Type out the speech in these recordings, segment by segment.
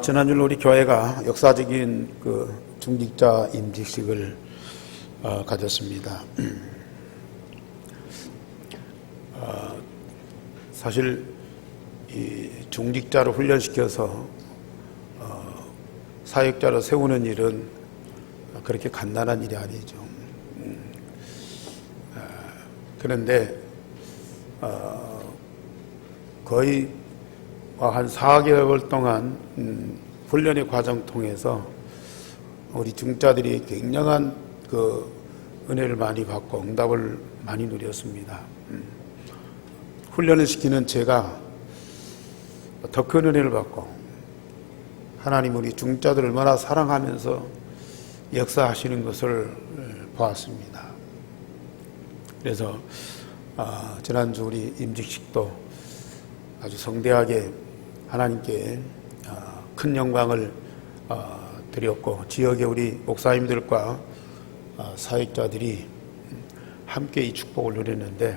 지난주 우리 교회가 역사적인 그 중직자 임직식을 가졌습니다. 사실 이 중직자로 훈련시켜서 사역자로 세우는 일은 그렇게 간단한 일이 아니죠. 그런데 거의 한 4개월 동안 훈련의 과정 통해서 우리 중자들이 굉장한 그 은혜를 많이 받고 응답을 많이 누렸습니다. 훈련을 시키는 제가 더 큰 은혜를 받고 하나님 우리 중자들을 얼마나 사랑하면서 역사하시는 것을 보았습니다. 그래서 지난주 우리 임직식도 아주 성대하게 하나님께 큰 영광을 드렸고, 지역의 우리 목사님들과 사역자들이 함께 이 축복을 누렸는데,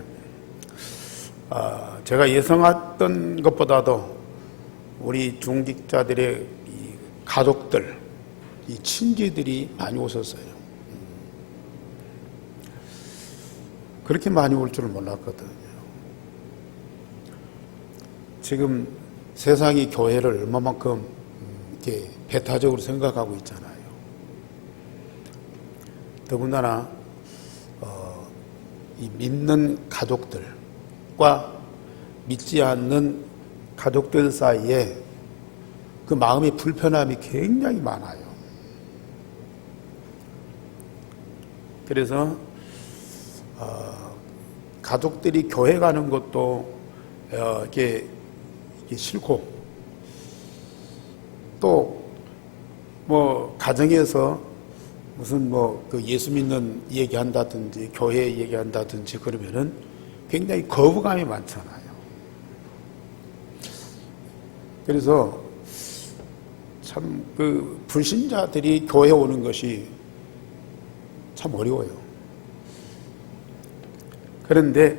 제가 예상했던 것보다도 우리 중직자들의 이 가족들, 이 친지들이 많이 오셨어요. 그렇게 많이 올 줄은 몰랐거든요. 지금 세상이 교회를 얼마만큼 이렇게 배타적으로 생각하고 있잖아요. 더군다나 이 믿는 가족들과 믿지 않는 가족들 사이에 그 마음의 불편함이 굉장히 많아요. 그래서 가족들이 교회 가는 것도 이게 싫고, 또 뭐 가정에서 무슨 뭐 그 예수 믿는 얘기한다든지 교회 얘기한다든지 그러면은 굉장히 거부감이 많잖아요. 그래서 참 그 불신자들이 교회 오는 것이 참 어려워요. 그런데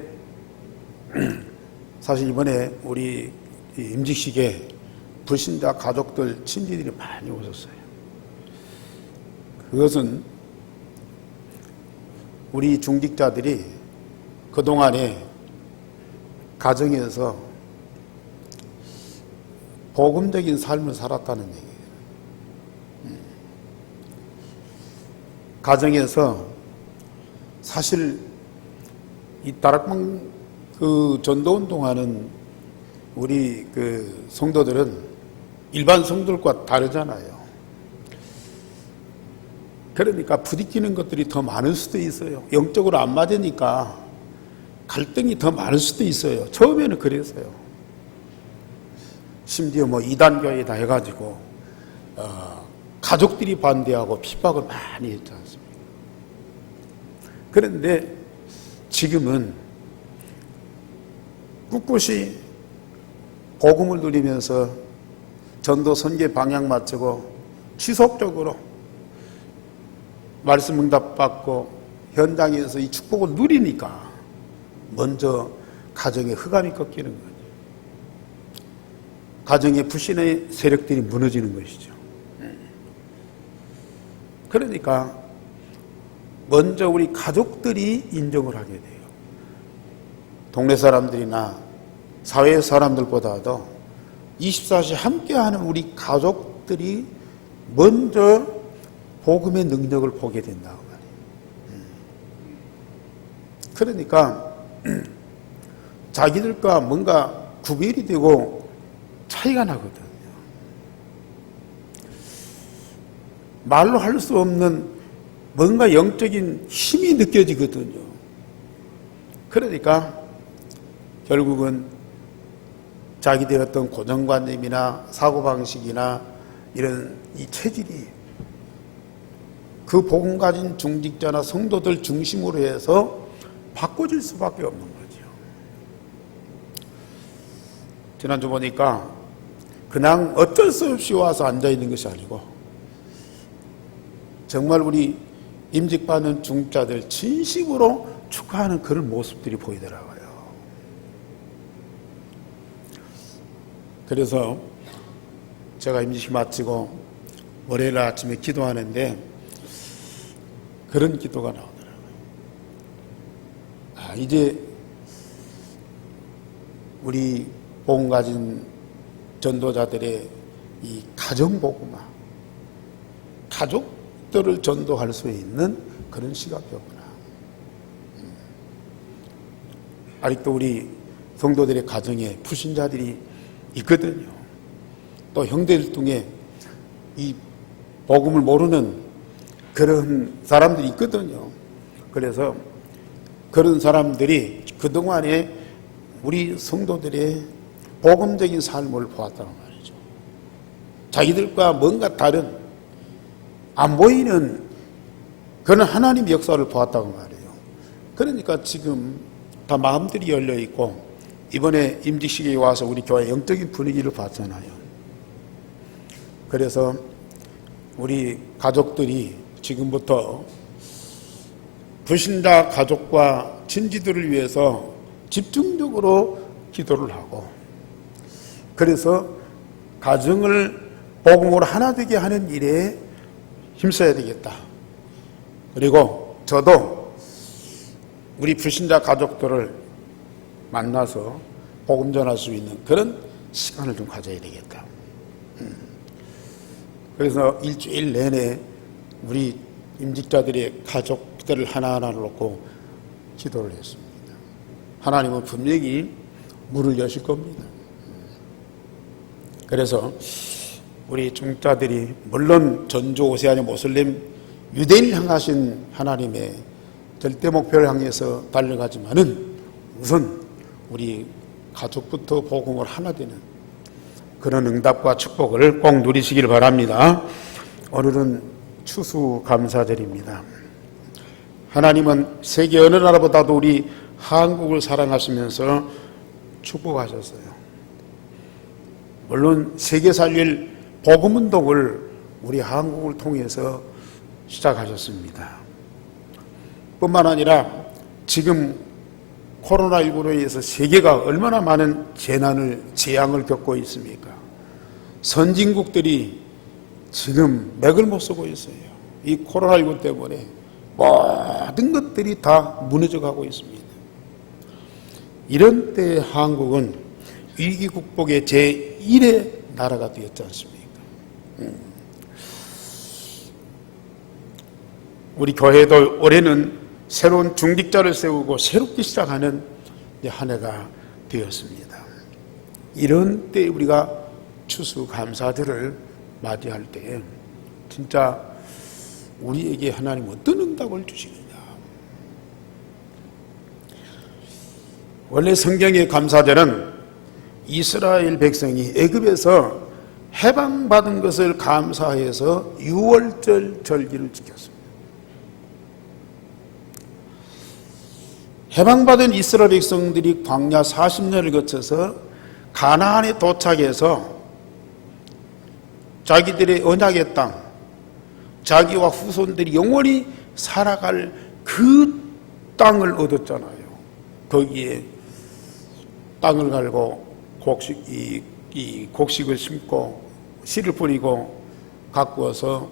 사실 이번에 우리 임직식에 불신자 가족들, 친지들이 많이 오셨어요. 그것은 우리 중직자들이 그동안에 가정에서 복음적인 삶을 살았다는 얘기예요. 가정에서 사실 이 다락방 그 전도운동하는 우리 그 성도들은 일반 성도들과 다르잖아요. 그러니까 부딪히는 것들이 더 많을 수도 있어요. 영적으로 안 맞으니까 갈등이 더 많을 수도 있어요. 처음에는 그랬어요. 심지어 뭐 이단교회다 해가지고 가족들이 반대하고 핍박을 많이 했지 않습니까? 그런데 지금은 꿋꿋이 복음을 누리면서 전도 선교 방향 맞추고 지속적으로 말씀 응답 받고 현장에서 이 축복을 누리니까 먼저 가정의 흑암이 꺾이는 거죠. 가정의 불신의 세력들이 무너지는 것이죠. 그러니까 먼저 우리 가족들이 인정을 하게 돼요. 동네 사람들이나 사회 사람들보다도 24시 함께하는 우리 가족들이 먼저 복음의 능력을 보게 된다고 말이에요. 그러니까 자기들과 뭔가 구별이 되고 차이가 나거든요. 말로 할 수 없는 뭔가 영적인 힘이 느껴지거든요. 그러니까 결국은 자기들의 어떤 고정관념이나 사고방식이나 이런 이 체질이 그 복음 가진 중직자나 성도들 중심으로 해서 바꿔질 수밖에 없는 거죠. 지난주 보니까 그냥 어쩔 수 없이 와서 앉아있는 것이 아니고 정말 우리 임직받는 중직자들 진심으로 축하하는 그런 모습들이 보이더라고요. 그래서 제가 임시식 마치고 월요일 아침에 기도하는데 그런 기도가 나오더라고요. 이제 우리 복음 가진 전도자들의 이 가정복음화, 가족들을 전도할 수 있는 그런 시각이었구나. 아직도 우리 성도들의 가정에 불신자들이 있거든요. 또 형제들 중에 이 복음을 모르는 그런 사람들이 있거든요. 그래서 그런 사람들이 그동안에 우리 성도들의 복음적인 삶을 보았다는 말이죠. 자기들과 뭔가 다른 안 보이는 그런 하나님의 역사를 보았다고 말이에요. 그러니까 지금 다 마음들이 열려 있고 이번에 임직식에 와서 우리 교회 영적인 분위기를 봤잖아요. 그래서 우리 가족들이 지금부터 불신자 가족과 친지들을 위해서 집중적으로 기도를 하고, 그래서 가정을 복음으로 하나 되게 하는 일에 힘써야 되겠다. 그리고 저도 우리 불신자 가족들을 만나서 복음 전할 수 있는 그런 시간을 좀 가져야 되겠다. 그래서 일주일 내내 우리 임직자들의 가족들을 하나하나 놓고 기도를 했습니다. 하나님은 분명히 문을 여실 겁니다. 그래서 우리 중자들이 물론 전주 오세아니 모슬림 유대인을 향하신 하나님의 절대 목표를 향해서 달려가지만은 우선 우리 가족부터 복음을 하나 되는 그런 응답과 축복을 꼭 누리시길 바랍니다. 오늘은 추수감사절입니다. 하나님은 세계 어느 나라보다도 우리 한국을 사랑하시면서 축복하셨어요. 물론 세계 살릴 복음운동을 우리 한국을 통해서 시작하셨습니다. 뿐만 아니라 지금 코로나19로 인해서 세계가 얼마나 많은 재앙을 겪고 있습니까? 선진국들이 지금 맥을 못 쓰고 있어요. 이 코로나19 때문에 모든 것들이 다 무너져 가고 있습니다. 이런 때 한국은 위기 극복의 제1의 나라가 되었지 않습니까? 우리 교회도 올해는 새로운 중직자를 세우고 새롭게 시작하는 한 해가 되었습니다. 이런 때 우리가 추수감사절을 맞이할 때 진짜 우리에게 하나님 어떤 응답을 주시느냐. 원래 성경의 감사절은 이스라엘 백성이 애굽에서 해방받은 것을 감사해서 유월절 절기를 지켰습니다. 해방받은 이스라엘 백성들이 광야 40년을 거쳐서 가나안에 도착해서 자기들의 언약의 땅, 자기와 후손들이 영원히 살아갈 그 땅을 얻었잖아요. 거기에 땅을 갈고 곡식을 심고 씨를 뿌리고 가꾸어서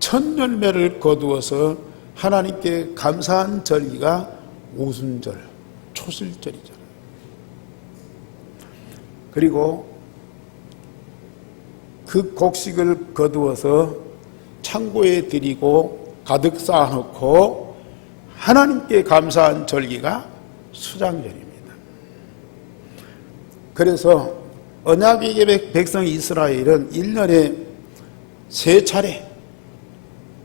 첫 열매를 거두어서 하나님께 감사한 절기가 오순절, 초실절이잖아요. 그리고 그 곡식을 거두어서 창고에 드리고 가득 쌓아놓고 하나님께 감사한 절기가 수장절입니다. 그래서 언약의 백성 이스라엘은 1년에 3차례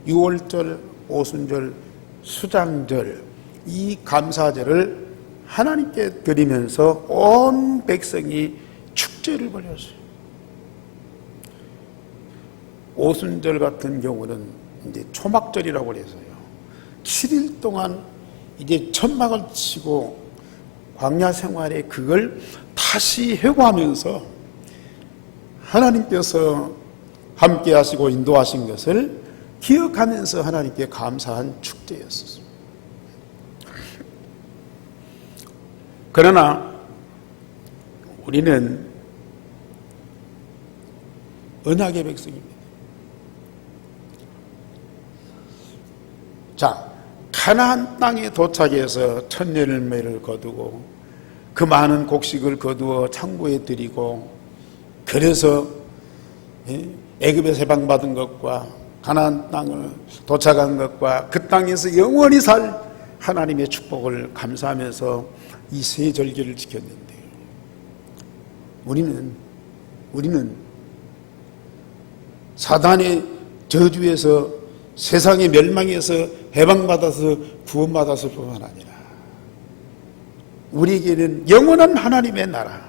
6월절, 오순절, 수장절 이 감사절을 하나님께 드리면서 온 백성이 축제를 벌였어요. 오순절 같은 경우는 이제 초막절이라고 그래서요. 7일 동안 이제 천막을 치고 광야 생활에 그걸 다시 회고하면서 하나님께서 함께 하시고 인도하신 것을 기억하면서 하나님께 감사한 축제였습니다. 그러나 우리는 언약의 백성입니다. 자, 가나안 땅에 도착해서 첫 열매를 거두고 그 많은 곡식을 거두어 창고에 드리고, 그래서 애굽에서 해방받은 것과 가나안 땅을 도착한 것과 그 땅에서 영원히 살 하나님의 축복을 감사하면서 이 세 절기를 지켰는데, 우리는 사단의 저주에서, 세상의 멸망에서 해방받아서 구원받았을 뿐만 아니라 우리에게는 영원한 하나님의 나라,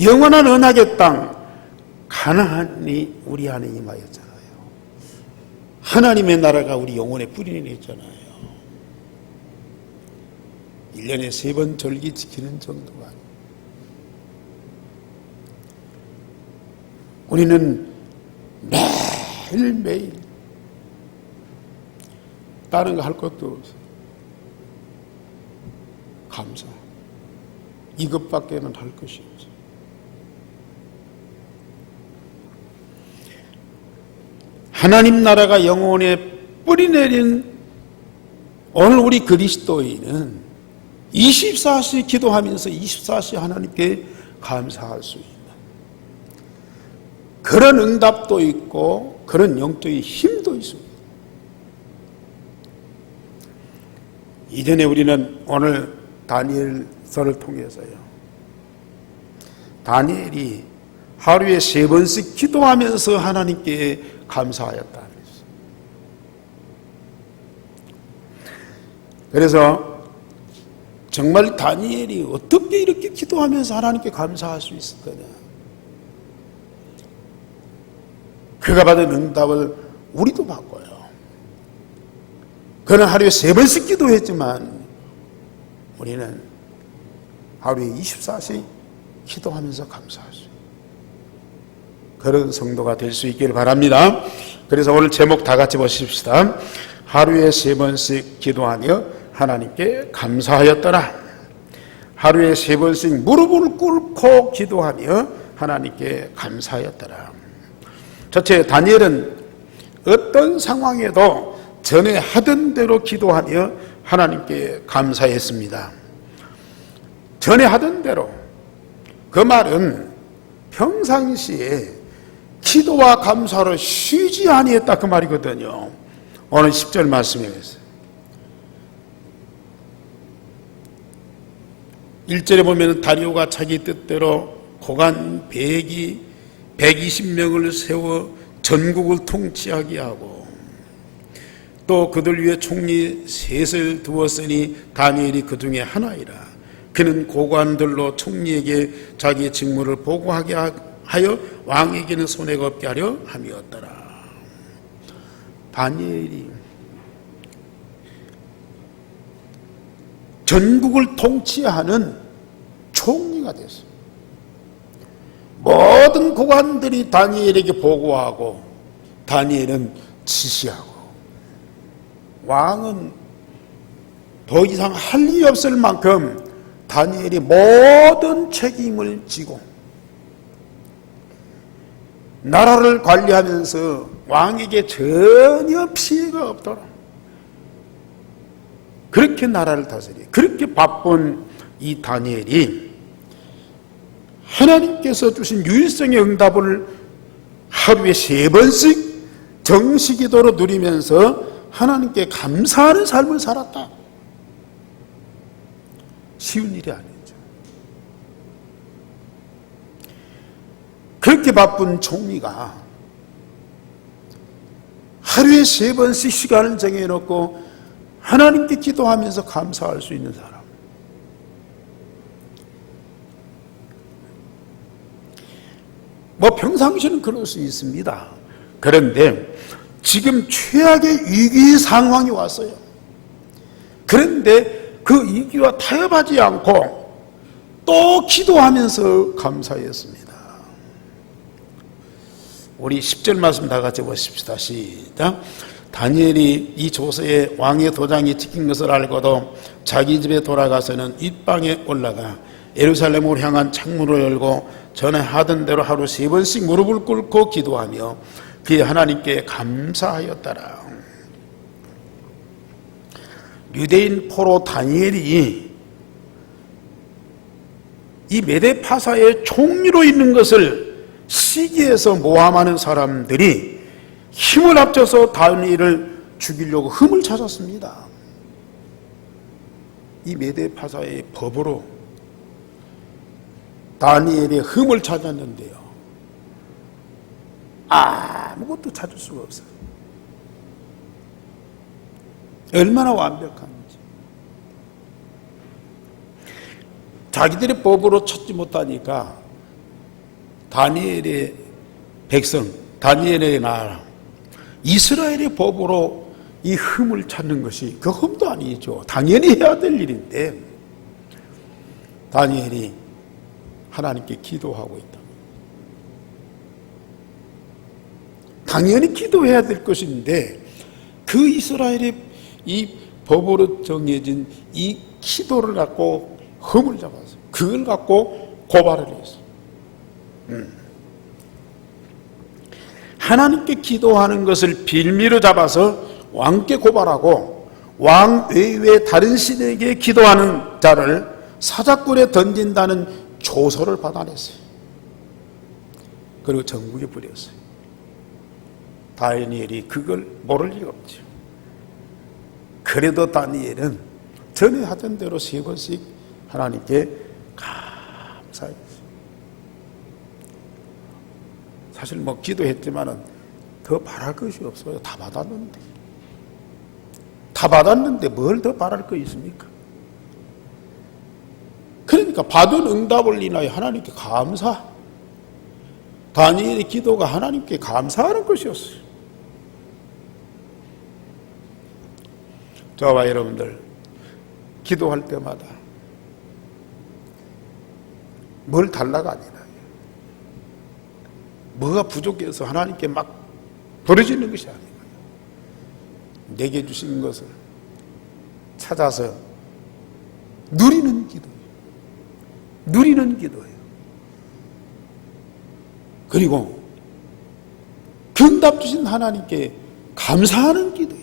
영원한 언약의 땅 가나안이 우리 안에 임하였잖아요. 하나님의 나라가 우리 영혼에 뿌리 내렸잖아요. 1년에 3번 절기 지키는 정도가 아니에요. 우리는 매일매일 다른 거 할 것도 없어요. 감사. 이것밖에는 할 것이 없어요. 하나님 나라가 영혼에 뿌리내린 오늘 우리 그리스도인은 24시 기도하면서 24시 하나님께 감사할 수 있는 그런 응답도 있고 그런 영적인 힘도 있습니다. 이전에 우리는 오늘 다니엘서를 통해서요, 다니엘이 하루에 3번씩 기도하면서 하나님께 감사하였다. 그래서 정말 다니엘이 어떻게 이렇게 기도하면서 하나님께 감사할 수 있을 거냐, 그가 받은 응답을 우리도 받고요. 그는 하루에 3번씩 기도했지만 우리는 하루에 24시 기도하면서 감사할 수 있어요. 그런 성도가 될 수 있기를 바랍니다. 그래서 오늘 제목 다 같이 보십시다. 하루에 3번씩 기도하며 하나님께 감사하였더라. 하루에 3번씩 무릎을 꿇고 기도하며 하나님께 감사하였더라. 첫째, 다니엘은 어떤 상황에도 전에 하던 대로 기도하며 하나님께 감사했습니다. 전에 하던 대로, 그 말은 평상시에 기도와 감사로 쉬지 아니했다, 그 말이거든요. 오늘 10절 말씀에 있어요. 1절에 보면 다리오가 자기 뜻대로 고관 120명을 세워 전국을 통치하게 하고, 또 그들 위에 총리 셋을 두었으니 다니엘이 그 중에 하나이라. 그는 고관들로 총리에게 자기의 직무를 보고하게 하여 왕에게는 손해가 없게 하려 함이었더라. 다니엘이 전국을 통치하는 총리가 됐어요. 모든 고관들이 다니엘에게 보고하고 다니엘은 지시하고, 왕은 더 이상 할 일이 없을 만큼 다니엘이 모든 책임을 지고 나라를 관리하면서 왕에게 전혀 피해가 없도록 그렇게 나라를 다스리, 그렇게 바쁜 이 다니엘이 하나님께서 주신 유일성의 응답을 하루에 3번씩 정시기도로 누리면서 하나님께 감사하는 삶을 살았다. 쉬운 일이 아니죠. 그렇게 바쁜 총리가 하루에 3번씩 시간을 정해놓고 하나님께 기도하면서 감사할 수 있는 사람, 뭐 평상시는 그럴 수 있습니다. 그런데 지금 최악의 위기 상황이 왔어요. 그런데 그 위기와 타협하지 않고 또 기도하면서 감사했습니다. 우리 10절 말씀 다 같이 보십시다. 시작. 다니엘이 이 조서에 왕의 도장이 찍힌 것을 알고도 자기 집에 돌아가서는 윗방에 올라가 예루살렘으로 향한 창문을 열고 전에 하던 대로 하루 3번씩 무릎을 꿇고 기도하며 그의 하나님께 감사하였더라. 유대인 포로 다니엘이 이 메데파사의 총리로 있는 것을 시기해서 모함하는 사람들이 힘을 합쳐서 다니엘을 죽이려고 흠을 찾았습니다. 이 메데파사의 법으로 다니엘의 흠을 찾았는데요, 아무것도 찾을 수가 없어요. 얼마나 완벽한지. 자기들의 법으로 찾지 못하니까 다니엘의 백성, 다니엘의 나라, 이스라엘의 법으로 이 흠을 찾는 것이 그 흠도 아니죠. 당연히 해야 될 일인데 다니엘이 하나님께 기도하고 있다. 당연히 기도해야 될 것인데 그 이스라엘의 이 법으로 정해진 이 기도를 갖고 흠을 잡아서 그걸 갖고 고발을 했어요. 하나님께 기도하는 것을 빌미로 잡아서 왕께 고발하고 왕 외의 다른 신에게 기도하는 자를 사자굴에 던진다는 조서를 받아냈어요. 그리고 전국에 뿌렸어요. 다니엘이 그걸 모를 리가 없죠. 그래도 다니엘은 전에 하던 대로 3번씩 하나님께 감사했어요. 사실 뭐 기도했지만은 더 바랄 것이 없어요. 다 받았는데 뭘 더 바랄 거 있습니까? 그러니까 받은 응답을 인하여 하나님께 감사. 다니엘의 기도가 하나님께 감사하는 것이었어요. 저와 여러분들 기도할 때마다 뭘 달라가 아니라 뭐가 부족해서 하나님께 막 버려지는 것이 아니고 내게 주신 것을 찾아서 누리는 기도예요. 그리고 응답 주신 하나님께 감사하는 기도예요.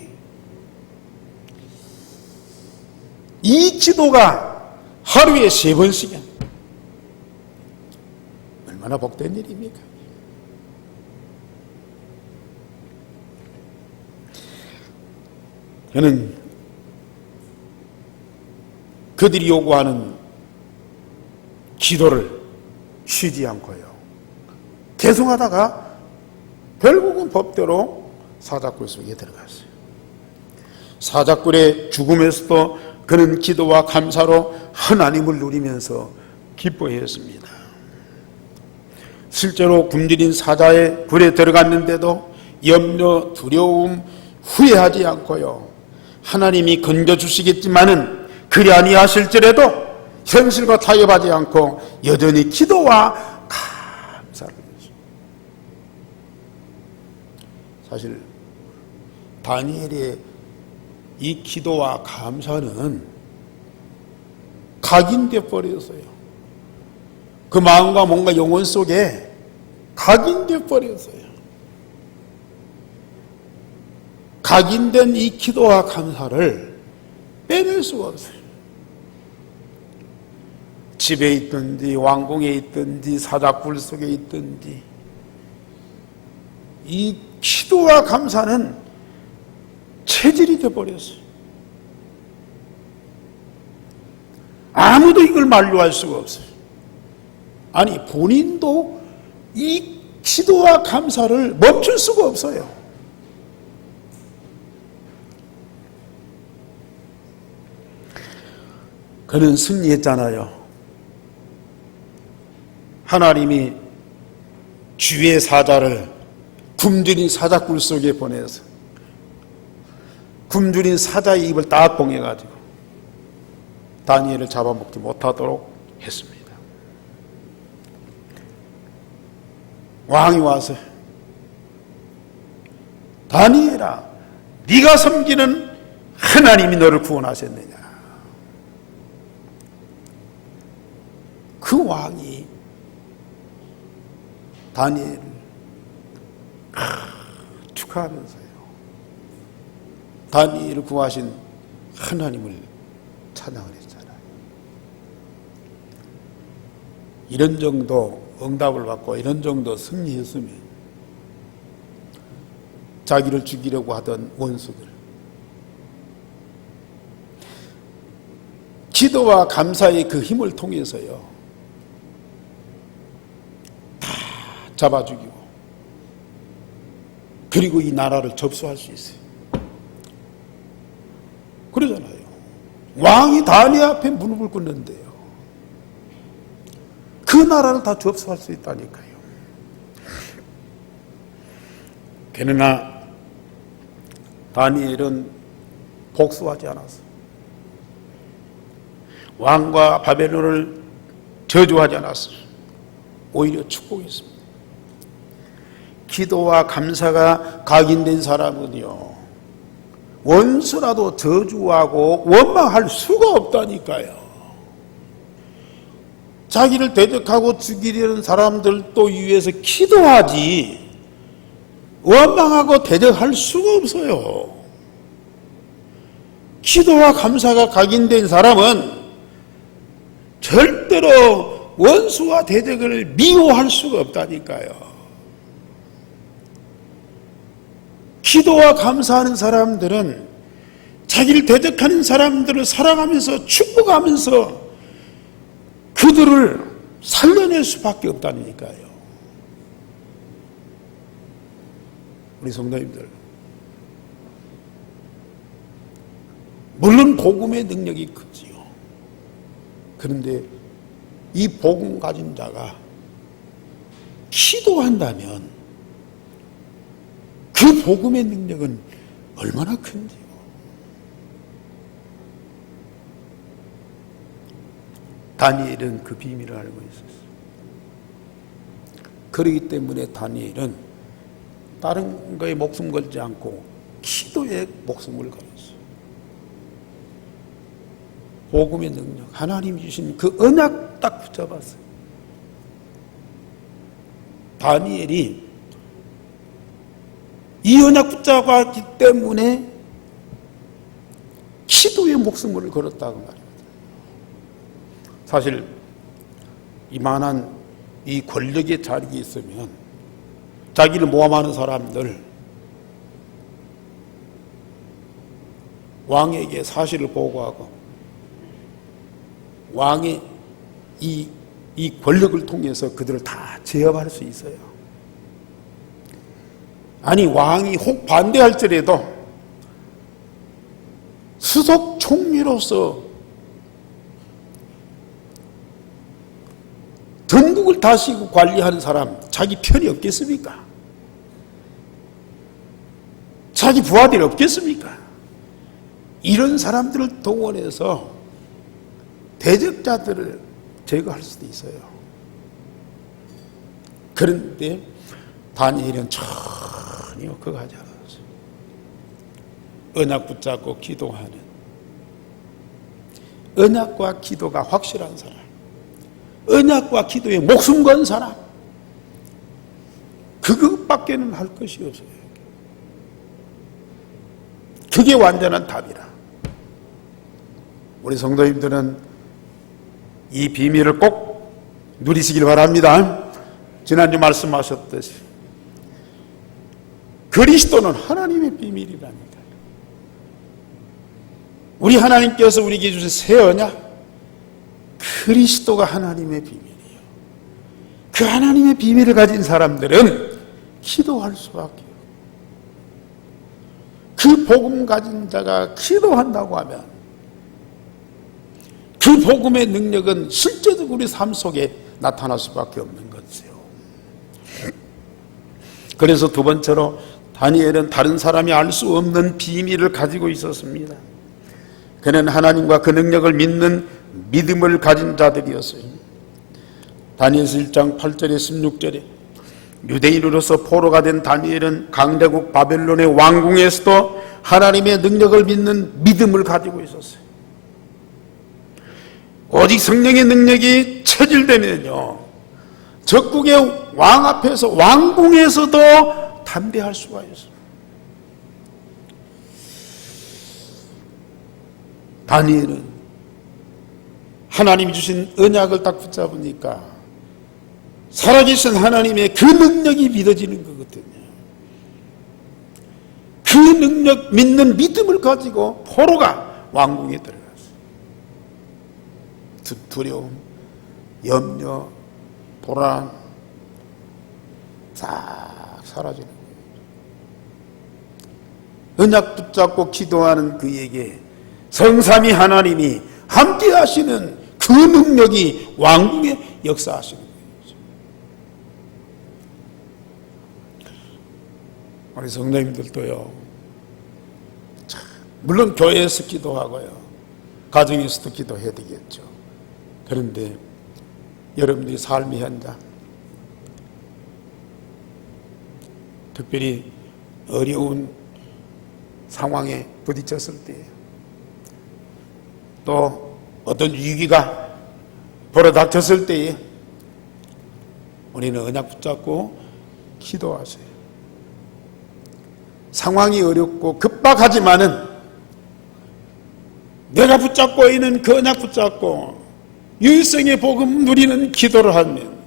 이 기도가 하루에 3번씩이야. 얼마나 복된 일입니까? 저는 그들이 요구하는 기도를 쉬지 않고요, 계속하다가 결국은 법대로 사자굴 속에 들어갔어요. 사자굴의 죽음에서도 그는 기도와 감사로 하나님을 누리면서 기뻐했습니다. 실제로 굶주린 사자의 굴에 들어갔는데도 염려, 두려움, 후회하지 않고요, 하나님이 건져주시겠지만은 그리 아니하실지라도 현실과 타협하지 않고 여전히 기도와 감사를 했죠. 사실 다니엘의 이 기도와 감사는 각인되어 버렸어요. 그 마음과 뭔가 영혼 속에 각인되어 버렸어요. 각인된 이 기도와 감사를 빼낼 수가 없어요. 집에 있든지 왕궁에 있든지 사자굴 속에 있든지 이 기도와 감사는 체질이 되어버렸어요. 아무도 이걸 만류할 수가 없어요. 아니 본인도 이 기도와 감사를 멈출 수가 없어요. 그는 승리했잖아요. 하나님이 주의 사자를 굶주린 사자굴 속에 보내서 굶주린 사자의 입을 딱 봉해가지고 다니엘을 잡아먹지 못하도록 했습니다. 왕이 와서 다니엘아, 네가 섬기는 하나님이 너를 구원하셨느냐? 그 왕이 다니엘을 축하하면서요, 다니엘을 구하신 하나님을 찬양을 했잖아요. 이런 정도 응답을 받고 이런 정도 승리했으면 자기를 죽이려고 하던 원수들, 기도와 감사의 그 힘을 통해서요 다 잡아 죽이고, 그리고 이 나라를 접수할 수 있어요. 그러잖아요. 왕이 다니엘 앞에 무릎을 꿇는데요, 그 나라를 다 접수할 수 있다니까요. 그러나 다니엘은 복수하지 않았어요. 왕과 바벨론을 저주하지 않았어요. 오히려 축복했습니다. 기도와 감사가 각인된 사람은요, 원수라도 저주하고 원망할 수가 없다니까요. 자기를 대적하고 죽이려는 사람들도 위해서 기도하지 원망하고 대적할 수가 없어요. 기도와 감사가 각인된 사람은 절대로 원수와 대적을 미워할 수가 없다니까요. 기도와 감사하는 사람들은 자기를 대적하는 사람들을 사랑하면서 축복하면서 그들을 살려낼 수밖에 없다니까요. 우리 성도님들, 물론 복음의 능력이 크지요. 그런데 이 복음 가진 자가 기도한다면 그 복음의 능력은 얼마나 큰지요. 다니엘은 그 비밀을 알고 있었어요. 그렇기 때문에 다니엘은 다른 거에 목숨 걸지 않고 기도에 목숨을 걸었어요. 복음의 능력, 하나님이 주신 그 언약 딱 붙잡았어요. 다니엘이 이 언약 붙잡았기 때문에 기도에 목숨을 걸었다고 말입니다. 사실 이만한 이 권력의 자리에 있으면 자기를 모함하는 사람들, 왕에게 사실을 보고하고 왕의 이 권력을 통해서 그들을 다 제압할 수 있어요. 아니, 왕이 혹 반대할지라도 수석 총리로서 전국을 다스리고 관리하는 사람, 자기 편이 없겠습니까? 자기 부하들이 없겠습니까? 이런 사람들을 동원해서 대적자들을 제거할 수도 있어요. 그런데 다니엘은 전혀 그거 하지 않았어요. 언약 붙잡고 기도하는, 언약과 기도가 확실한 사람, 언약과 기도에 목숨 건 사람, 그것밖에는 할 것이 없어요. 그게 완전한 답이라. 우리 성도님들은 이 비밀을 꼭 누리시길 바랍니다. 지난주 말씀하셨듯이 그리스도는 하나님의 비밀이라니까. 우리 하나님께서 우리에게 주신 새 언약, 그리스도가 하나님의 비밀이에요. 그 하나님의 비밀을 가진 사람들은 기도할 수밖에 없어요. 그 복음 가진 자가 기도한다고 하면 그 복음의 능력은 실제적으로 우리 삶 속에 나타날 수밖에 없는 거지요. 그래서 두 번째로 다니엘은 다른 사람이 알 수 없는 비밀을 가지고 있었습니다. 그는 하나님과 그 능력을 믿는 믿음을 가진 자들이었어요. 다니엘서 1장 8절에 16절에 유대인으로서 포로가 된 다니엘은 강대국 바벨론의 왕궁에서도 하나님의 능력을 믿는 믿음을 가지고 있었어요. 오직 성령의 능력이 체질되면요, 적국의 왕 앞에서, 왕궁에서도 담대할 수가 있어요. 다니엘은 하나님이 주신 언약을 딱 붙잡으니까 살아계신 하나님의 그 능력이 믿어지는 거거든요. 그 능력, 믿는 믿음을 가지고 포로가 왕궁에 들어갔어요. 두려움, 염려, 불안 싹 사라지는 거예요. 언약 붙잡고 기도하는 그에게 성삼위 하나님이 함께 하시는 그 능력이 왕궁에 역사하시는 거예요. 우리 성도님들도요, 물론 교회에서 기도하고요, 가정에서도 기도해야 되겠죠. 그런데 여러분들이 삶의 현장, 특별히 어려운 상황에 부딪혔을 때, 또 어떤 위기가 벌어닥쳤을 때에 우리는 언약 붙잡고 기도하세요. 상황이 어렵고 급박하지만은 내가 붙잡고 있는 그 언약 붙잡고 유일성의 복음 누리는 기도를 하면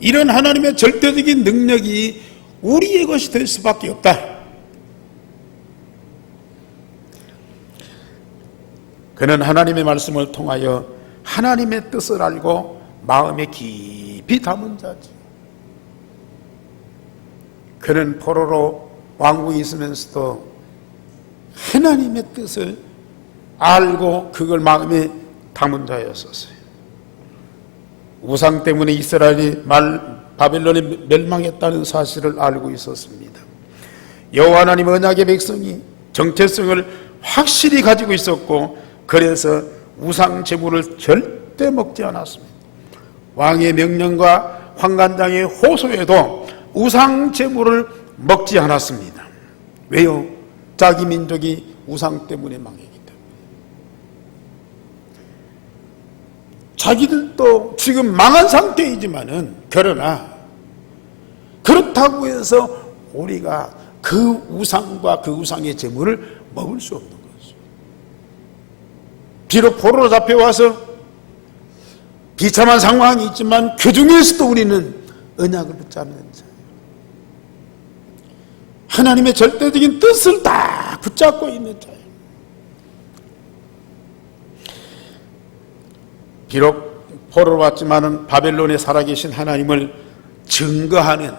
이런 하나님의 절대적인 능력이 우리의 것이 될 수밖에 없다. 그는 하나님의 말씀을 통하여 하나님의 뜻을 알고 마음에 깊이 담은 자지. 그는 포로로 왕궁에 있으면서도 하나님의 뜻을 알고 그걸 마음에 담은 자였었어요. 우상 때문에 이스라엘이 바벨론에 멸망했다는 사실을 알고 있었습니다. 여호와 하나님 언약의 백성이 정체성을 확실히 가지고 있었고, 그래서 우상 제물을 절대 먹지 않았습니다. 왕의 명령과 환관장의 호소에도 우상 제물을 먹지 않았습니다. 왜요? 자기 민족이 우상 때문에 망했기 때문에. 자기들도 지금 망한 상태이지만은, 그러나 그렇다고 해서 우리가 그 우상과 그 우상의 제물을 먹을 수 없는 거죠. 비록 포로로 잡혀와서 비참한 상황이 있지만 그 중에서도 우리는 언약을 붙잡는 자예요. 하나님의 절대적인 뜻을 다 붙잡고 있는 자예요. 비록 포로로 왔지만은 바벨론에 살아계신 하나님을 증거하는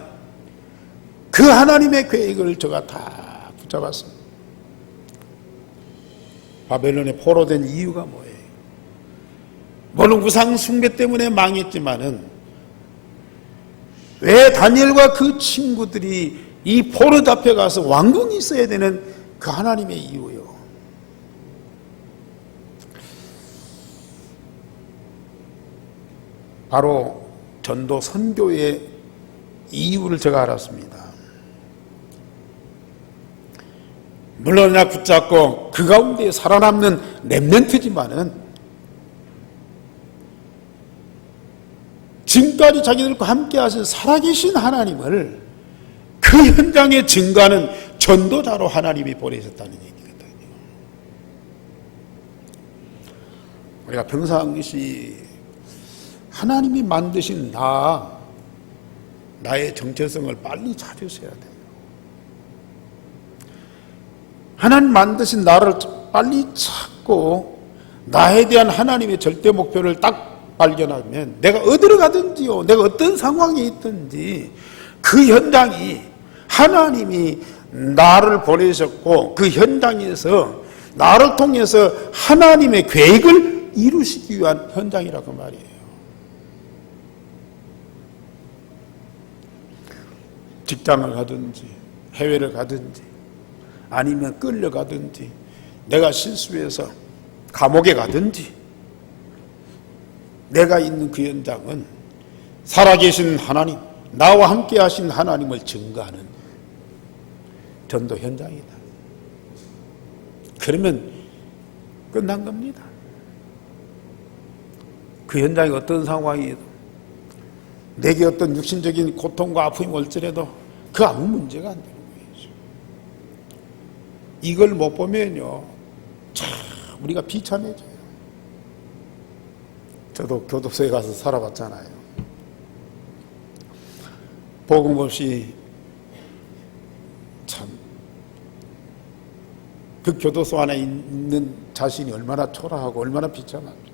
그 하나님의 계획을 제가 다 붙잡았습니다. 바벨론에 포로된 이유가 뭐예요? 물론 우상 숭배 때문에 망했지만은 왜 다니엘과 그 친구들이 이 포로 잡혀가서 왕궁이 있어야 되는 그 하나님의 이유요? 바로 전도 선교의 이유를 제가 알았습니다. 물론 나 붙잡고 그 가운데 살아남는 렘넌트지만은 지금까지 자기들과 함께 하신 살아계신 하나님을 그 현장에 증거하는 전도자로 하나님이 보내셨다는 얘기거든요. 우리가 평상시 하나님이 만드신 나의 정체성을 빨리 찾으셔야 돼요. 하나님 만드신 나를 빨리 찾고 나에 대한 하나님의 절대 목표를 딱 발견하면 내가 어디로 가든지요, 내가 어떤 상황에 있든지 그 현장이 하나님이 나를 보내셨고 그 현장에서 나를 통해서 하나님의 계획을 이루시기 위한 현장이라고 말이에요. 직장을 가든지 해외를 가든지 아니면 끌려가든지 내가 실수해서 감옥에 가든지 내가 있는 그 현장은 살아계신 하나님, 나와 함께 하신 하나님을 증거하는 전도 현장이다. 그러면 끝난 겁니다. 그 현장이 어떤 상황이든 내게 어떤 육신적인 고통과 아픔이 올지라도 그 아무 문제가 안 되는 거예요. 이걸 못 보면요 참 우리가 비참해져요. 저도 교도소에 가서 살아봤잖아요. 복음 없이 참 그 교도소 안에 있는 자신이 얼마나 초라하고 얼마나 비참합니까.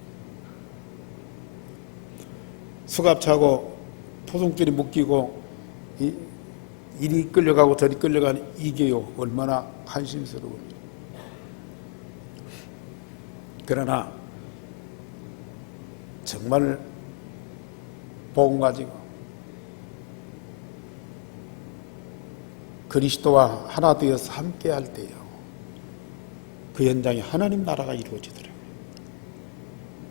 수갑 차고 포송줄이 묶이고 이리 끌려가고 저리 끌려가는 이게요 얼마나 한심스러운지. 그러나 정말 복음 가지고 그리스도와 하나 되어서 함께 할 때요 그 현장에 하나님 나라가 이루어지더라고요.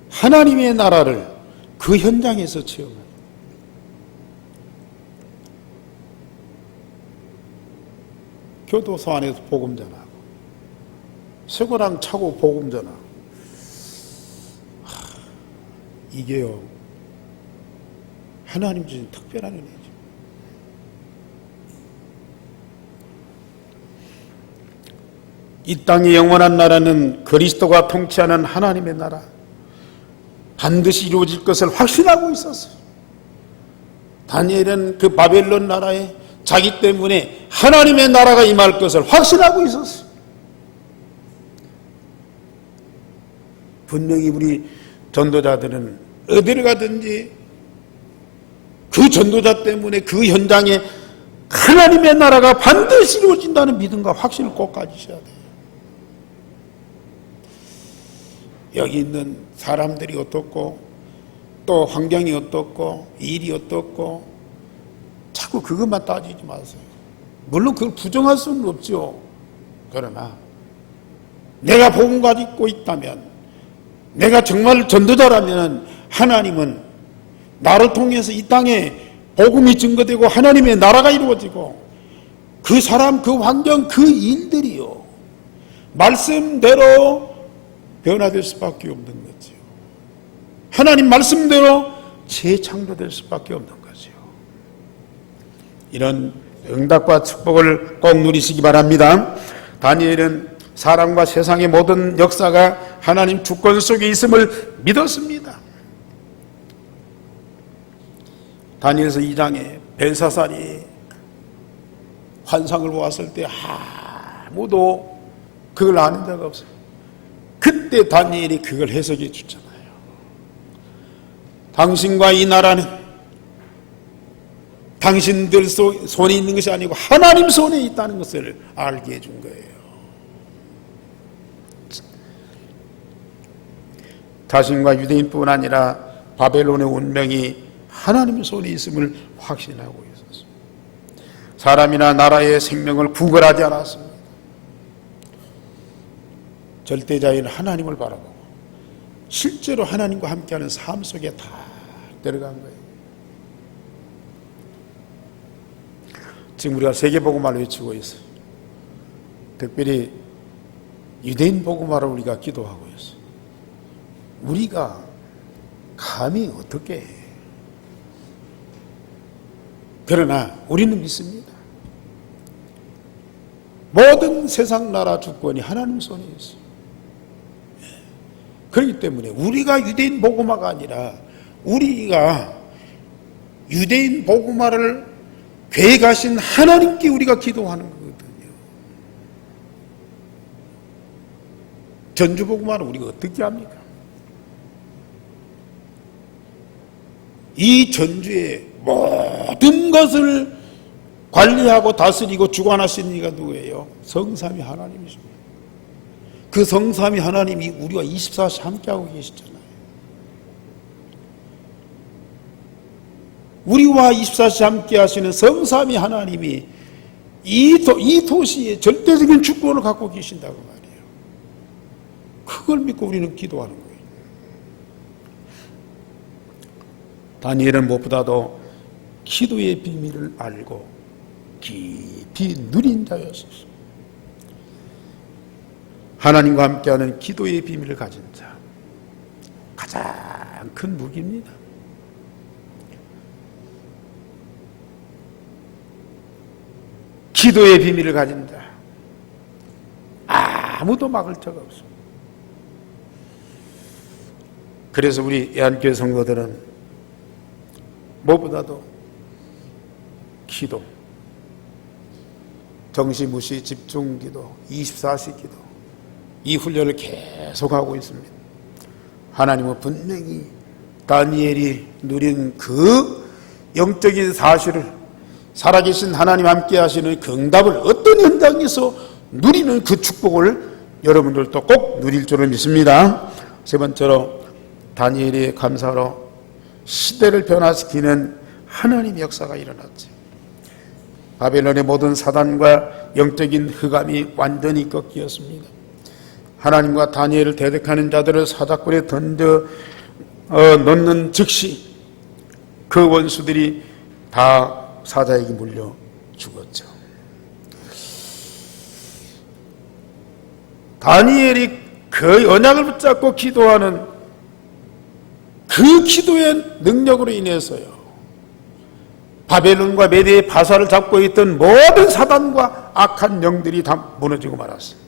하나님의 나라를 그 현장에서 체험해요. 교도소 안에서 복음 전하고 쇠고랑 차고 복음 전하고 이게요 하나님 주신 특별한 은혜죠. 이 땅의 영원한 나라는 그리스도가 통치하는 하나님의 나라 반드시 이루어질 것을 확신하고 있었어요. 다니엘은 그 바벨론 나라에 자기 때문에 하나님의 나라가 임할 것을 확신하고 있었어요. 분명히 우리 전도자들은 어디를 가든지 그 전도자 때문에 그 현장에 하나님의 나라가 반드시 이루어진다는 믿음과 확신을 꼭 가지셔야 돼요. 여기 있는 사람들이 어떻고 또 환경이 어떻고 일이 어떻고 자꾸 그것만 따지지 마세요. 물론 그걸 부정할 수는 없죠. 그러나 내가 복음 가지고 있다면 내가 정말 전도자라면 하나님은 나를 통해서 이 땅에 복음이 증거되고 하나님의 나라가 이루어지고 그 사람 그 환경 그 일들이요 말씀대로 변화될 수밖에 없는 거지요. 하나님 말씀대로 재창조될 수밖에 없는 거지요. 이런 응답과 축복을 꼭 누리시기 바랍니다. 다니엘은 사람과 세상의 모든 역사가 하나님 주권 속에 있음을 믿었습니다. 다니엘서 2장에 벨사살이 환상을 보았을 때 아무도 그걸 아는 자가 없어요. 그때 다니엘이 그걸 해석해 주잖아요. 당신과 이 나라는 당신들 손에 있는 것이 아니고 하나님 손에 있다는 것을 알게 해준 거예요. 자신과 유대인뿐 아니라 바벨론의 운명이 하나님의 손에 있음을 확신하고 있었습니다. 사람이나 나라의 생명을 구걸하지 않았습니다. 절대자인 하나님을 바라보고 실제로 하나님과 함께하는 삶 속에 다 들어간 거예요. 지금 우리가 세계복음화를 외치고 있어요. 특별히 유대인 복음화를 우리가 기도하고 있어요. 우리가 감히 어떻게 해? 그러나 우리는 믿습니다. 모든 세상 나라 주권이 하나님 손에 있어요. 그렇기 때문에 우리가 유대인 복음화가 아니라 우리가 유대인 복음화를 계획하신 하나님께 우리가 기도하는 거거든요. 전주 복음화를 우리가 어떻게 합니까? 이 전주의 모든 것을 관리하고 다스리고 주관하시는 이가 누구예요? 성삼위 하나님이십니다. 그 성삼위 하나님이 우리와 24시 함께하고 계시잖아요. 우리와 24시 함께 하시는 성삼위 하나님이 이 도시에 절대적인 주권을 갖고 계신다고 말이에요. 그걸 믿고 우리는 기도하는 거예요. 다니엘은 무엇보다도 기도의 비밀을 알고 깊이 누린 자였습니다. 하나님과 함께하는 기도의 비밀을 가진 자, 가장 가장 큰 무기입니다. 기도의 비밀을 가진 자, 아무도 막을 자가 없습니다. 그래서 우리 애한교회 성도들은 무엇보다도 기도, 정시무시 집중기도, 24시 기도, 이 훈련을 계속하고 있습니다. 하나님은 분명히 다니엘이 누린 그 영적인 사실을, 살아계신 하나님 함께 하시는 그 응답을 어떤 현장에서 누리는 그 축복을 여러분들도 꼭 누릴 줄을 믿습니다. 세 번째로, 다니엘이 감사로 시대를 변화시키는 하나님의 역사가 일어났지. 바벨론의 모든 사단과 영적인 흑암이 완전히 꺾이었습니다. 하나님과 다니엘을 대적하는 자들을 사자굴에 던져 넣는 즉시 그 원수들이 다 사자에게 물려 죽었죠. 다니엘이 그 언약을 붙잡고 기도하는 그 기도의 능력으로 인해서요, 바벨론과 메대의 바사를 잡고 있던 모든 사단과 악한 영들이 다 무너지고 말았어요.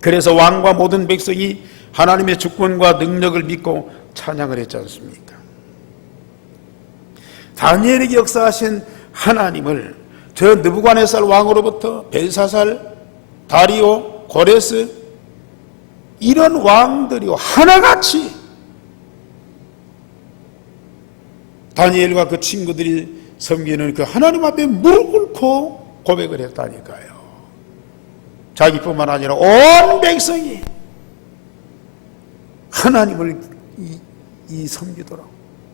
그래서 왕과 모든 백성이 하나님의 주권과 능력을 믿고 찬양을 했지 않습니까? 다니엘에게 역사하신 하나님을 저 느부갓네살 왕으로부터 벨사살, 다리오, 고레스 이런 왕들이 하나같이 다니엘과 그 친구들이 섬기는 그 하나님 앞에 무릎 꿇고 고백을 했다니까요. 자기뿐만 아니라 온 백성이 하나님을 섬기도록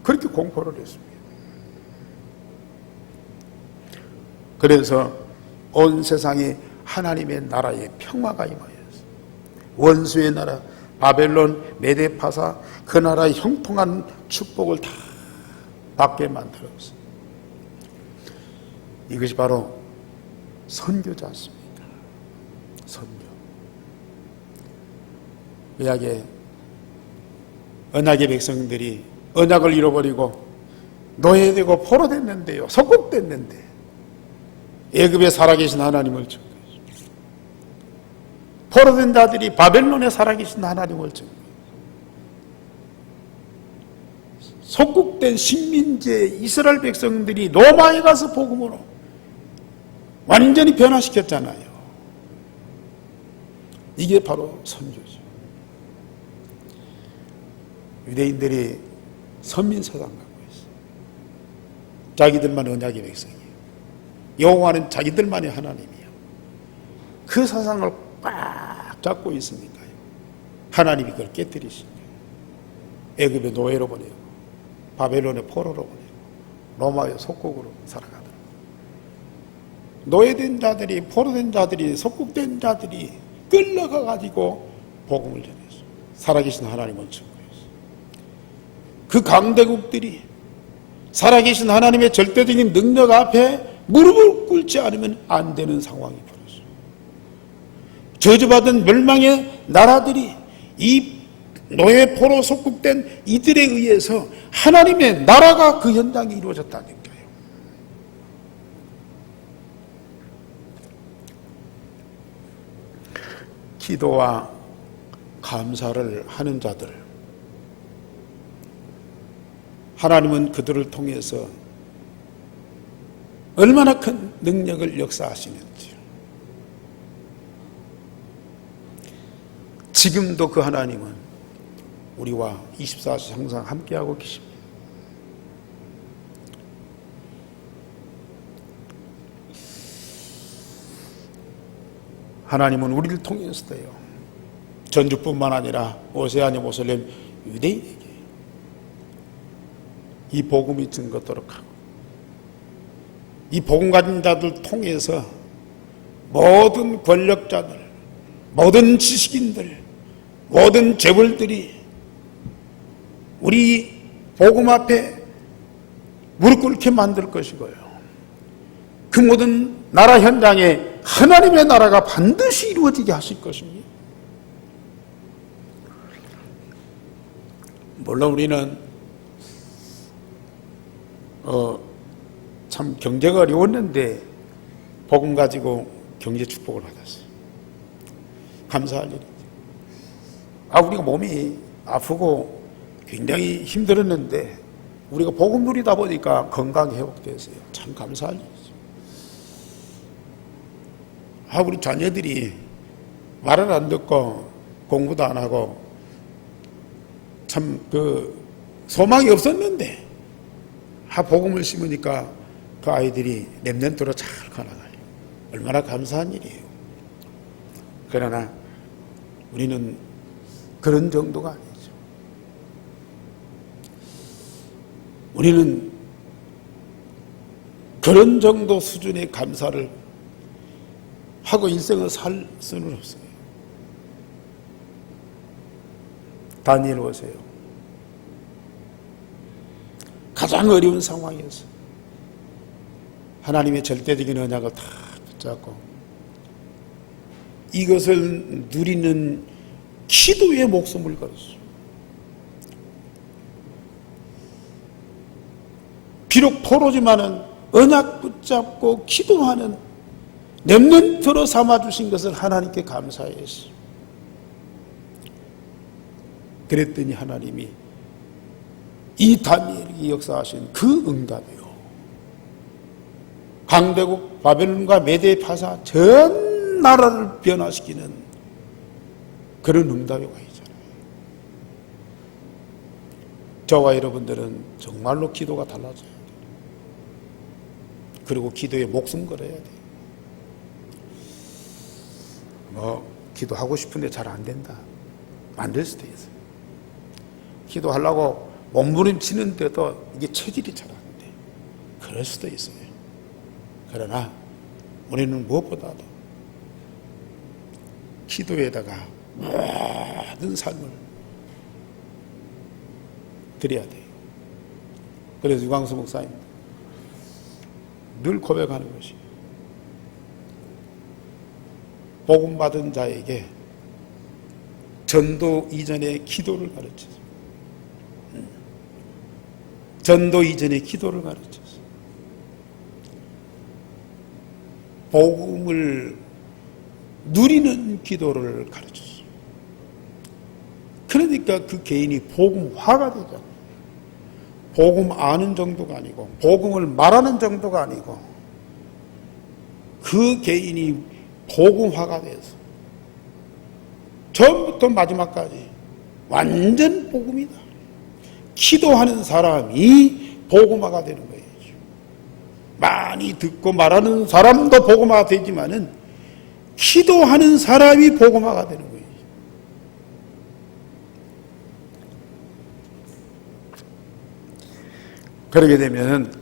그렇게 공포를 했습니다. 그래서 온 세상에 하나님의 나라의 평화가 임하였어요. 원수의 나라 바벨론, 메데파사 그 나라의 형통한 축복을 다 받게 만들었어요. 이것이 바로 선교지 않습니까? 선교. 언약의 백성들이 언약을 잃어버리고 노예되고 포로됐는데요, 속국됐는데 애굽에 살아계신 하나님을 증거했습니다. 포로된 자들이 바벨론에 살아계신 하나님을 증거했습니다. 속국된 식민지의 이스라엘 백성들이 로마에 가서 복음으로 완전히 변화시켰잖아요. 이게 바로 선교죠. 유대인들이 선민사상 갖고 있어요. 자기들만 언약의 백성이에요. 여호와는 자기들만의 하나님이에요. 그 사상을 꽉 잡고 있으니까요, 하나님이 그걸 깨뜨리신 거예요. 애굽의 노예로 보내고 바벨론의 포로로 보내고 로마의 속국으로 살아가더라고요. 노예된 자들이, 포로된 자들이, 속국된 자들이 끌려가 가지고 복음을 전했어요. 살아계신 하나님을 증거했어요. 그 강대국들이 살아계신 하나님의 절대적인 능력 앞에 무릎을 꿇지 않으면 안 되는 상황이 벌어졌어요. 저주받은 멸망의 나라들이 이 노예 포로 속국된 이들에 의해서 하나님의 나라가 그 현장에 이루어졌다니까요. 기도와 감사를 하는 자들, 하나님은 그들을 통해서 얼마나 큰 능력을 역사하시는지, 지금도 그 하나님은 우리와 24시 항상 함께하고 계십니다. 하나님은 우리를 통해서도요, 전주뿐만 아니라 오세아니 모슬렘 유대인에게 이 복음이 증거토록 하고, 이 복음 가진 자들 통해서 모든 권력자들, 모든 지식인들, 모든 재벌들이 우리 복음 앞에 무릎 꿇게 만들 것이고요, 그 모든 나라 현장에 하나님의 나라가 반드시 이루어지게 하실 것입니다. 물론 우리는 참 경제가 어려웠는데 복음 가지고 경제 축복을 받았어요. 감사할 일이죠. 우리가 몸이 아프고 굉장히 힘들었는데 우리가 복음 누리다 보니까 건강이 회복됐어요. 참 감사할 일이죠. 우리 자녀들이 말을 안 듣고 공부도 안 하고 참 소망이 없었는데 복음을 심으니까 그 아이들이 랩런트로 잘 가나가요. 얼마나 감사한 일이에요. 그러나 우리는 그런 정도가 아니죠. 우리는 그런 정도 수준의 감사를 하고 인생을 살 수는 없어요. 다니엘 보세요. 가장 어려운 상황에서 하나님의 절대적인 언약을 다 붙잡고 이것을 누리는 기도에 목숨을 걸었어요. 비록 포로지만은 언약 붙잡고 기도하는 렘넌트로 삼아주신 것을 하나님께 감사했어요. 그랬더니 하나님이 이 다니엘이 역사하신 그 응답이요. 강대국 바벨론과 메대 파사 전 나라를 변화시키는 그런 응답이 와 있잖아요. 저와 여러분들은 정말로 기도가 달라져야 돼요. 그리고 기도에 목숨 걸어야 돼요. 기도하고 싶은데 잘 안 된다. 안 될 수도 있어요. 기도하려고 몸부림치는데도 이게 체질이 잘 안 돼. 그럴 수도 있어요. 그러나 우리는 무엇보다도 기도에다가 모든 삶을 드려야 돼요. 그래서 유광수 목사님 늘 고백하는 것이 복음 받은 자에게 전도 이전의 기도를 가르쳤어요. 전도 이전의 기도를 가르쳤어요. 복음을 누리는 기도를 가르쳤어요. 그러니까 그 개인이 복음화가 되잖아요. 복음 아는 정도가 아니고 복음을 말하는 정도가 아니고 그 개인이 복음화가 돼서 처음부터 마지막까지 완전 복음이다. 기도하는 사람이 복음화가 되는 거예요. 많이 듣고 말하는 사람도 복음화가 되지만은 기도하는 사람이 복음화가 되는 거예요. 그러게 되면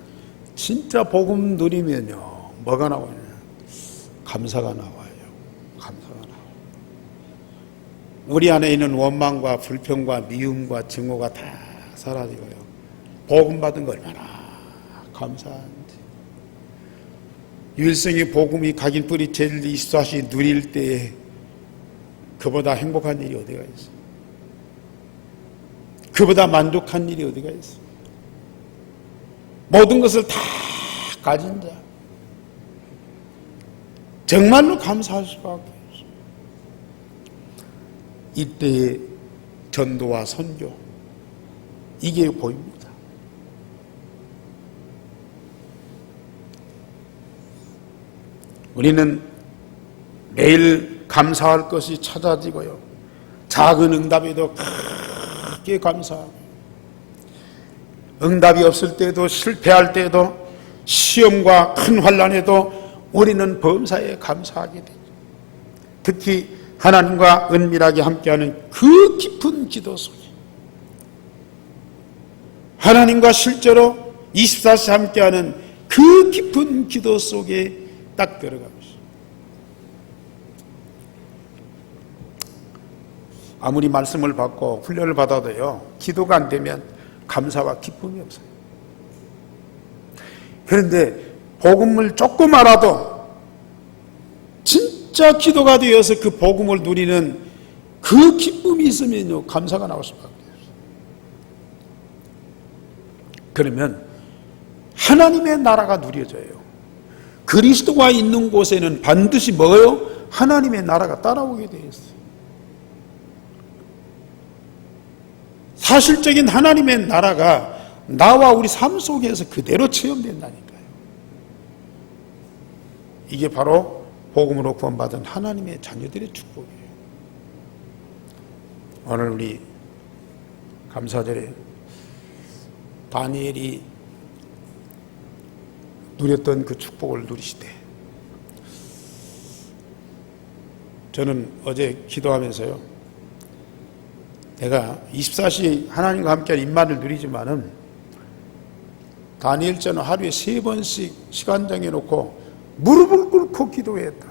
진짜 복음 누리면요 뭐가 나오냐? 감사가 나와요. 감사가 나와요. 우리 안에 있는 원망과 불평과 미움과 증오가 다 사라지고요. 복음 받은 거 얼마나 감사한지. 유일성의 복음이 각인 뿌리 제일 24시 누릴 때에 그보다 행복한 일이 어디가 있어? 그보다 만족한 일이 어디가 있어? 모든 것을 다 가진 자. 정말로 감사할 수밖에 없어요. 이때의 전도와 선교 이게 보입니다. 우리는 매일 감사할 것이 찾아지고요. 작은 응답에도 크게 감사하고 응답이 없을 때도 실패할 때도 시험과 큰 환난에도 우리는 범사에 감사하게 되죠. 특히 하나님과 은밀하게 함께하는 그 깊은 기도 속에 하나님과 실제로 24시 함께하는 그 깊은 기도 속에 딱 들어가고 있어요. 아무리 말씀을 받고 훈련을 받아도요 기도가 안 되면 감사와 기쁨이 없어요. 그런데 복음을 조금 알아도 진짜 기도가 되어서 그 복음을 누리는 그 기쁨이 있으면요 감사가 나올 수밖에 없어요. 그러면 하나님의 나라가 누려져요. 그리스도가 있는 곳에는 반드시 뭐예요? 하나님의 나라가 따라오게 되어 있어요. 사실적인 하나님의 나라가 나와 우리 삶 속에서 그대로 체험된다니까요. 이게 바로 복음으로 구원받은 하나님의 자녀들의 축복이에요. 오늘 우리 감사절에 다니엘이 누렸던 그 축복을 누리시되, 저는 어제 기도하면서요, 내가 24시 하나님과 함께한 임마를 누리지만은 다니엘처럼 하루에 3번씩 시간 정해놓고 무릎을 꿇고 기도했다.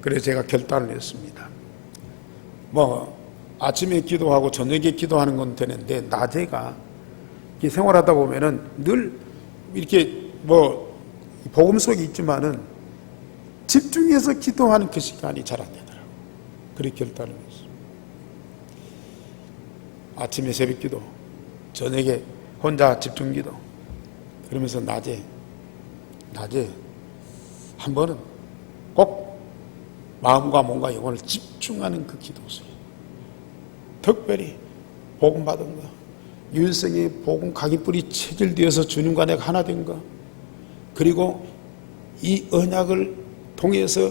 그래서 제가 결단을 했습니다. 아침에 기도하고 저녁에 기도하는 건 되는데, 낮에가 생활하다 보면은 늘 이렇게 복음 속에 있지만은 집중해서 기도하는 그 시간이 잘 안 되더라고요. 그렇게 결단을 했어요. 아침에 새벽 기도, 저녁에 혼자 집중 기도, 그러면서 낮에 한 번은 꼭 마음과 몸과 영혼을 집중하는 그 기도 속에, 특별히 복음 받은 거, 유일성의 복음 각인뿔이 체질되어서 주님과 내가 하나 된 거, 그리고 이 언약을 통해서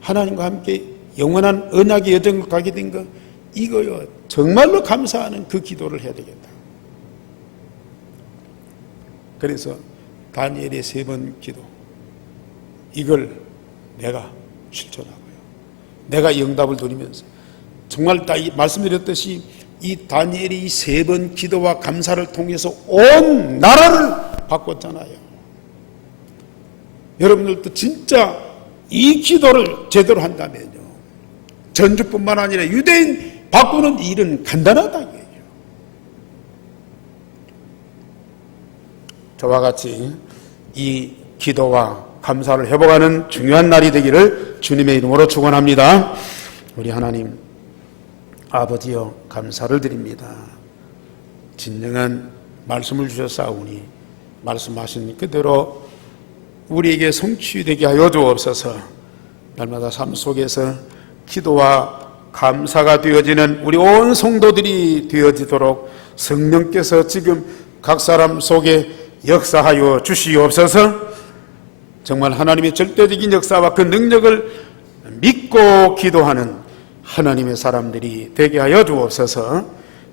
하나님과 함께 영원한 언약의 여정을 가게 된 거, 이거요 정말로 감사하는 그 기도를 해야 되겠다. 그래서 다니엘의 3번 기도, 이걸 내가 실천하고요, 내가 응답을 누리면서 정말 말씀드렸듯이 이 다니엘이 이 3번 기도와 감사를 통해서 온 나라를 바꿨잖아요. 여러분들도 진짜 이 기도를 제대로 한다면요, 전주뿐만 아니라 유대인 바꾸는 일은 간단하다 이거예요. 저와 같이 이 기도와 감사를 회복하는 중요한 날이 되기를 주님의 이름으로 축원합니다. 우리 하나님 아버지여, 감사를 드립니다. 진정한 말씀을 주셨사오니 말씀하신 그대로 우리에게 성취되게 하여 주옵소서. 날마다 삶 속에서 기도와 감사가 되어지는 우리 온 성도들이 되어지도록 성령께서 지금 각 사람 속에 역사하여 주시옵소서. 정말 하나님의 절대적인 역사와 그 능력을 믿고 기도하는 하나님의 사람들이 되게 하여 주옵소서.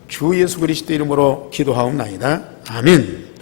주 예수 그리스도 이름으로 기도하옵나이다. 아멘.